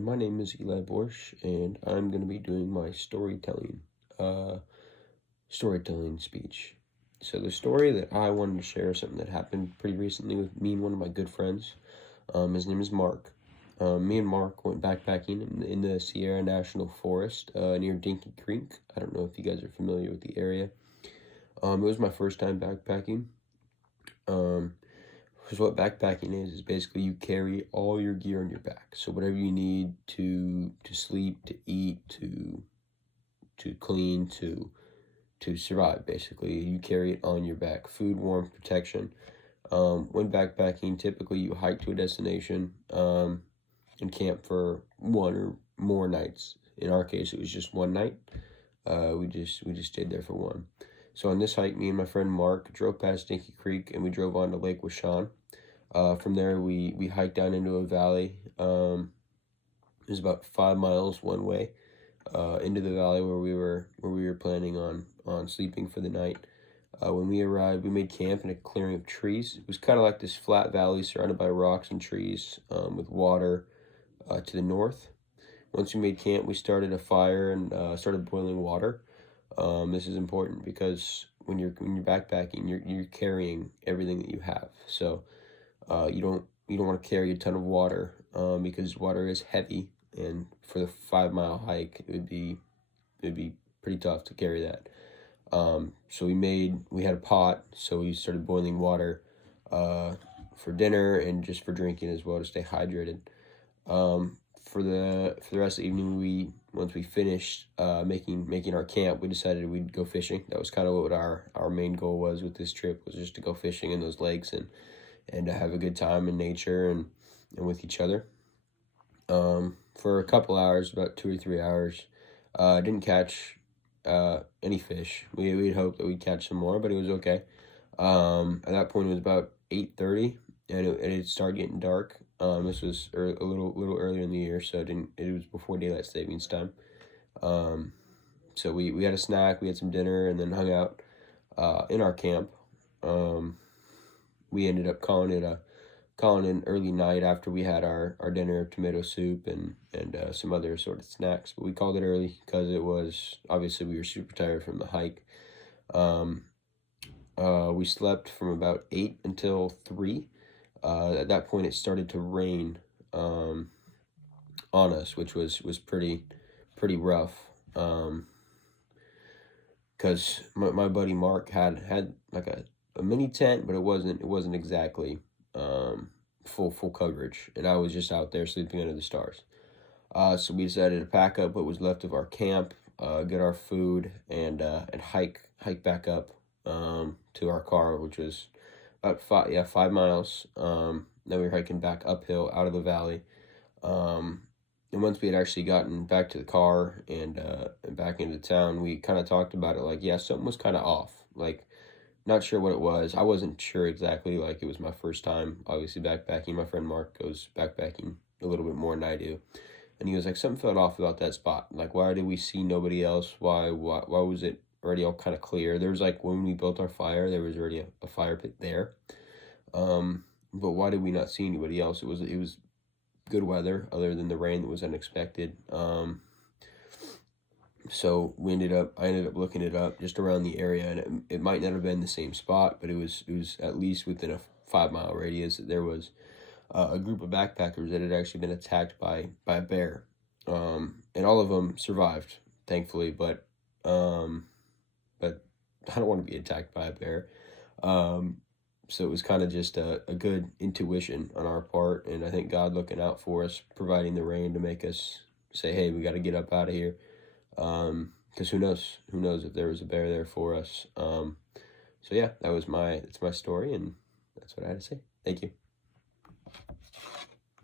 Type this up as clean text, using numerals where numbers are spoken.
My name is Eli Borsch, and I'm going to be doing my storytelling speech. So the story that I wanted to share is something that happened pretty recently with me and one of my good friends. His name is Mark. Me and Mark went backpacking in the Sierra National Forest near Dinky Creek. I don't know if you guys are familiar with the area. It was my first time backpacking. Because what backpacking is basically you carry all your gear on your back. So whatever you need to sleep, to eat, to clean, to survive, basically you carry it on your back. Food, warmth, protection. When backpacking, typically you hike to a destination and camp for one or more nights. In our case, it was just one night. We just stayed there for one. So on this hike, me and my friend Mark drove past Dinky Creek and we drove on to Lake Washaun. From there, we hiked down into a valley. It was about 5 miles one way into the valley where we were planning on sleeping for the night. When we arrived, we made camp in a clearing of trees. It was kind of like this flat valley surrounded by rocks and trees with water to the north. Once we made camp, we started a fire and started boiling water. This is important because when you're backpacking, you're carrying everything that you have. So you don't want to carry a ton of water because water is heavy, and for the 5 mile hike, it would be pretty tough to carry that. So we had a pot, so we started boiling water for dinner and just for drinking as well to stay hydrated. For the rest of the evening, once we finished making our camp, we decided we'd go fishing. That was kind of what our main goal was with this trip, was just to go fishing in those lakes and to have a good time in nature and with each other. For a couple hours, about 2 or 3 hours, didn't catch any fish. We'd hoped that we'd catch some more, but it was okay. At that point, it was about 8:30, and it started getting dark. This was a little earlier in the year, so it was before daylight savings time. So we had a snack, we had some dinner, and then hung out in our camp. We ended up calling it an early night after we had our dinner of tomato soup and some other assorted snacks. But we called it early because it was, obviously, we were super tired from the hike. We slept from about 8 until 3. At that point, it started to rain on us, which was pretty rough. Because my buddy Mark had like a mini tent, but it wasn't exactly full coverage, and I was just out there sleeping under the stars. So we decided to pack up what was left of our camp, get our food, and hike back up to our car, which was about 5 miles. Then we were hiking back uphill out of the valley. And once we had actually gotten back to the car and back into town, we kind of talked about it. Like, yeah, something was kind of off. Like, not sure what it was. I wasn't sure exactly. Like, it was my first time, obviously, backpacking. My friend Mark goes backpacking a little bit more than I do. And he was like, something felt off about that spot. Like, why did we see nobody else? Why was it already all kind of clear? There was, like, when we built our fire, there was already a fire pit there. But why did we not see anybody else? It was good weather other than the rain that was unexpected. So I ended up looking it up just around the area, and it might not have been the same spot, but it was at least within a 5 mile radius. There was a group of backpackers that had actually been attacked by a bear, and all of them survived, thankfully. But I don't want to be attacked by a bear. So it was kind of just a good intuition on our part, and I think God looking out for us, providing the rain to make us say, hey, we got to get up out of here. Because who knows if there was a bear there for us. So yeah, that's my story, and that's what I had to say. Thank you.